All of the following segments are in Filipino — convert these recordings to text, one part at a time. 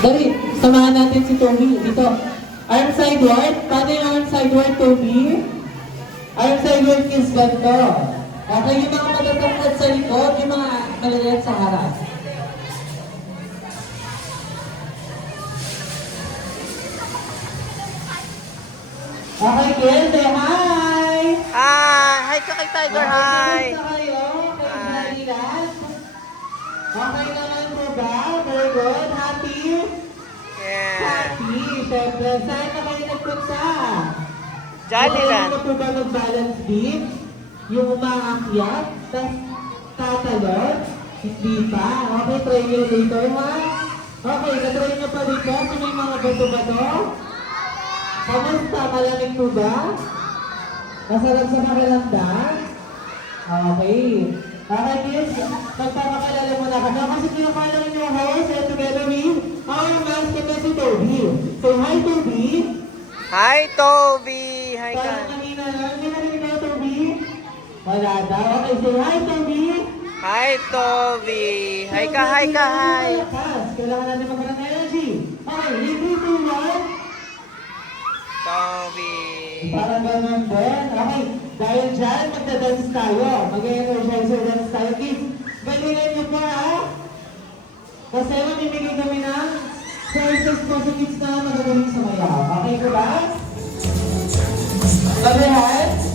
Dali, samahan natin si Toby dito. Arm sideward. Paano yung arm sideward, Toby? Arm sideward is ganito. Okay, yung mga matatangkad sa likod, yung mga maliliit sa harap. Okay, kids, say hi! Hi ka kay Tiger, hi! Kamusta kayo? Hi. Relax? Okay naman po ba? Very good. Happy? Yeah. Happy. Siyempre, saan na kayo nagpunta? Jollyland. Ano po ba mag-balance beam? Yung umaakyat? Tapos tatalon? Hindi pa. Okay, try nyo later, ha? Okay, na-try nyo pa dito kung may mga bato-bato? Kamusta? Malamig po ba? Masarap sa pakiramdam? Okay. Okay, kids. Magpapakalala muna ka na kasi pinakalang yung host and together with our mascot na si Toby. Say hi, Toby. Hi, Toby! Hi ka. Parang kanina na. Hindi na rin na, Toby. Wala daw. Okay, say hi, Toby. Hi, Toby! Hi ka, hi ka, hi! Kailangan natin magkaroon ng energy. Okay, 3, 2, 1. Toby! Parang ganun din. Okay, dahil dyan, magda-dance tayo. Mag-energizer dance tayo. Kids, galingan niyo pa, ha? Kasi mamimigay kami ng prizes po sa kids na magagaling sa mayaw. Okay ko ba? Love your hands.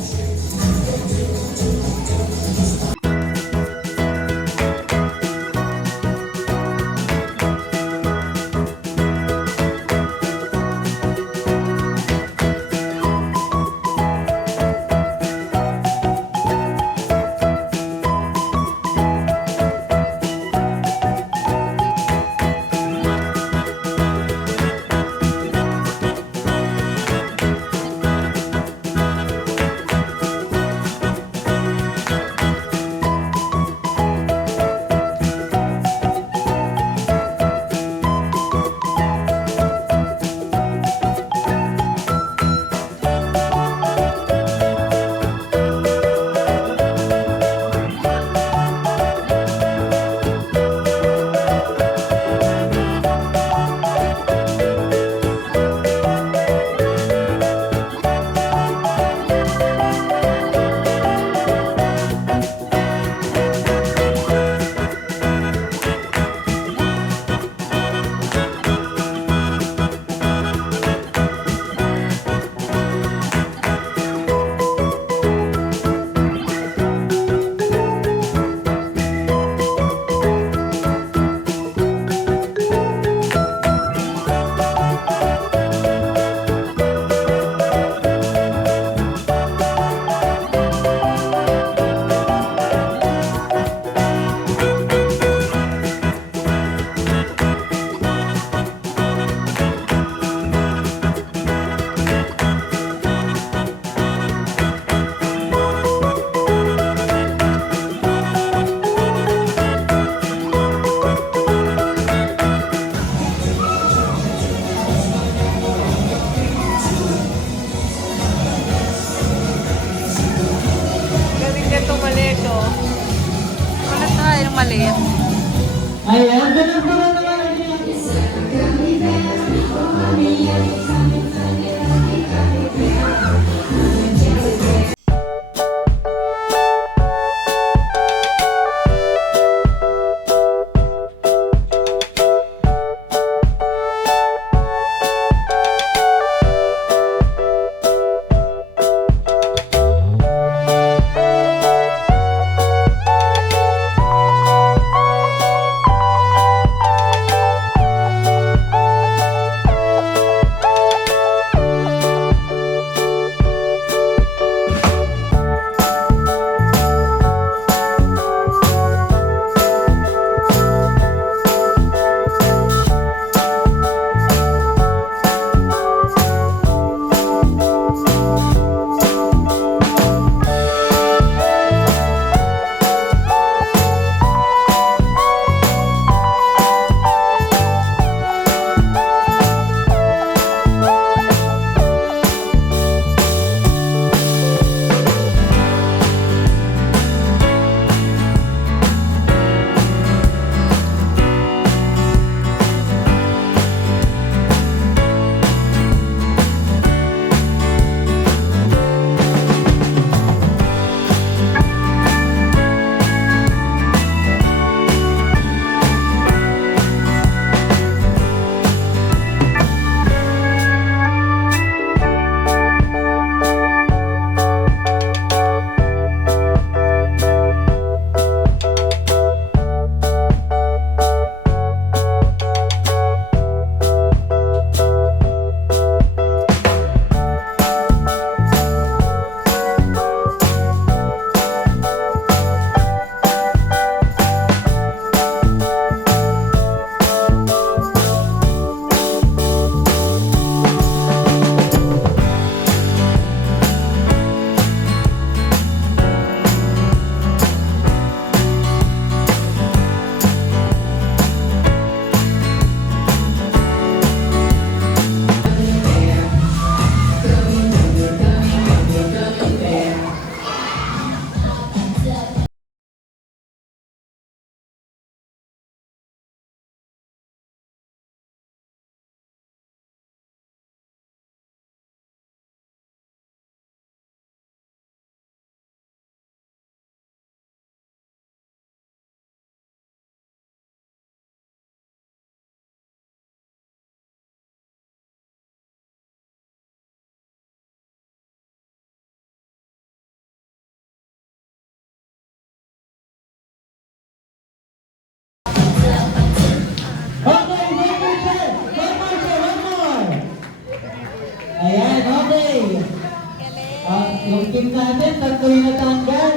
yung team natin, tatlo yung natanggal.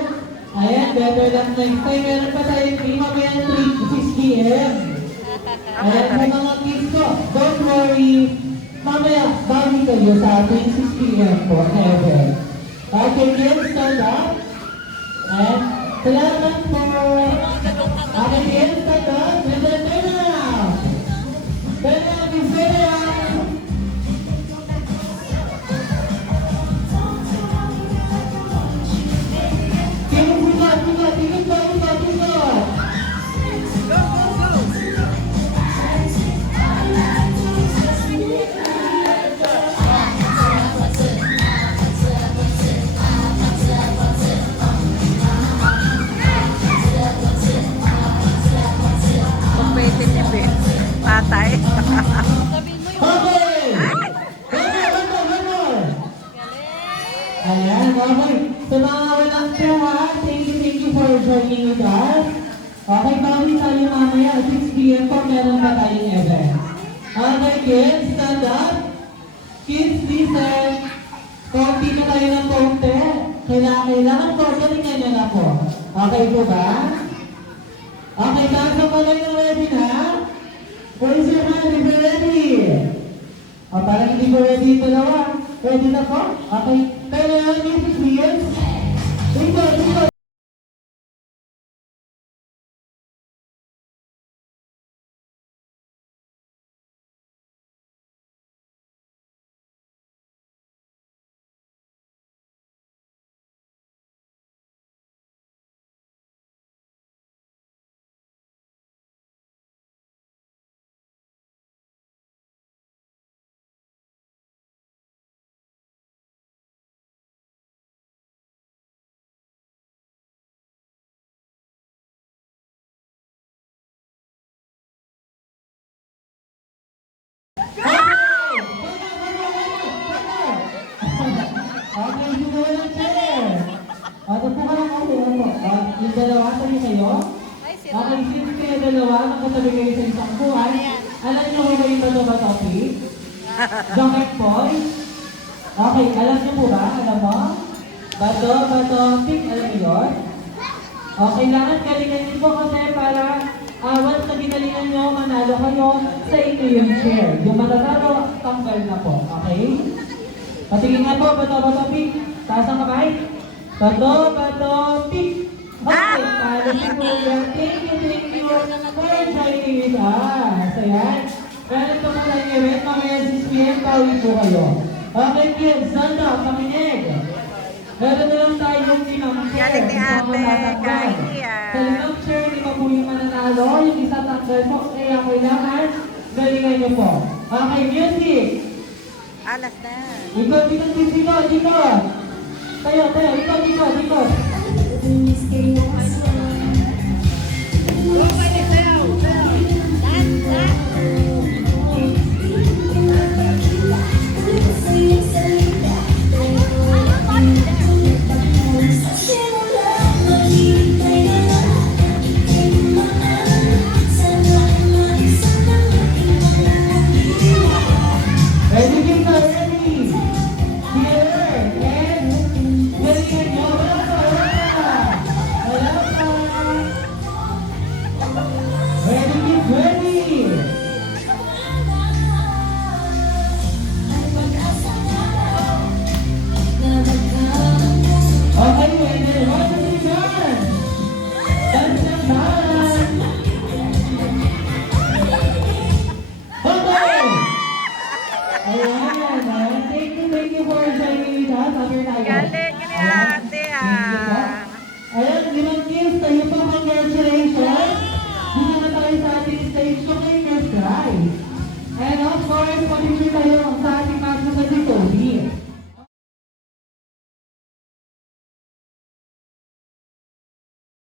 Ayan, better luck next time. Meron pa tayong team, mamaya 6 p.m. Ayan, sa mga kids ko, don't worry. Mamaya, bawi kayo sa ating 6 p.m. po, never. Okay, kids, stand up. Ayan, salamat po. Okay, kids, stand up. Turn around. Turn around, turn around. Competitive eh. Patay. Okay! One more! Ayan, okay. Sa mga walang tsawa, thank you for joining with us. Okay, bawi tayo mamaya. 6 p.m. po, meron na tayong event. Okay, kids, stand up. Kids, listen. Konti na tayo ng konti. Kailangan po, galingan nyo na po. Okay po ba? Okay, kaso pala yung ready na? Raise your hand if you're ready. O, parang hindi po ready yung dalawa. Ready na po? Okay. Pero yun, music please. Dito. Okay, dito ka ng chair. Ano po ka lang ako? Yung dalawa, tayo kayo? Okay, since kayo dalawa, nakatabi kayo sa isang buwan. Alam niyo kung ba yung ba topic? Joket boy? Okay, alam niyo po ba? Alam mo? Bato, pick, alam niyo yun? Okay, kailangan galingan niyo po kasi para once na ginalingan niyo, manalo kayo sa inyo yung chair. Yung matatalo, tanggal na po. Okay? Patingin nga po, bato, pick. Taas ang kamay. Bato, pick. Okay, talo si Kuya. Thank you for joining with us. Ayan. Meron po pala yung event, mamaya 6 p.m. Pawi po kayo. Okay, kids, stand up, pakinig. Meron na lang tayong limang chair. Galing ni Isang ate, matatanggal. kain niya. Sa limang chair, lima po yung mananalo. Yung isa tanggal po, kaya kailangan galingan niyo po. Okay, music. Alas na. Ikot. Tayo, ikot.